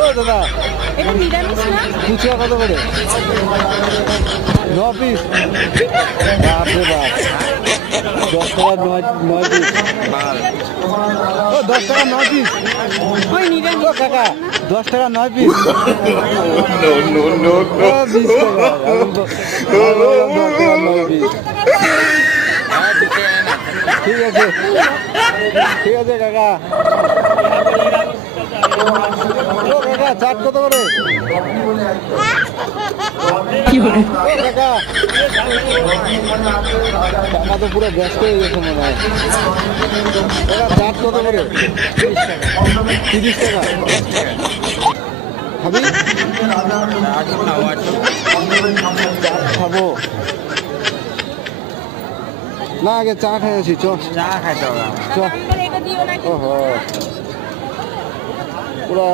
ও দাদা, এটা নিরামিষ না? ফুচকা কত করে? 9 পিস। বাপরে বাপ, 10 টাকা 9 পিস। ও 10 টাকা 9 পিস। ওই নিরামিষ। ও কাকা, 10 টাকা 9 পিস। 20 টাকা। আমি বললাম 10 টাকা 9 পিস। ঠিক আছে, ঠিক আছে কাকা। ও কাকা, চাট কত করে? কি বলে? ও কাকা, কাকা তো পুরো ব্যস্ত হয়ে গেছে মনে হয়। কাকা, চাট কত করে? 30 টাকা। খাবি? চাট খাবো না, আগে চা খাইছি। চ চা খাইতে হবে। চ। এটা দিও না। ওহো, পুরা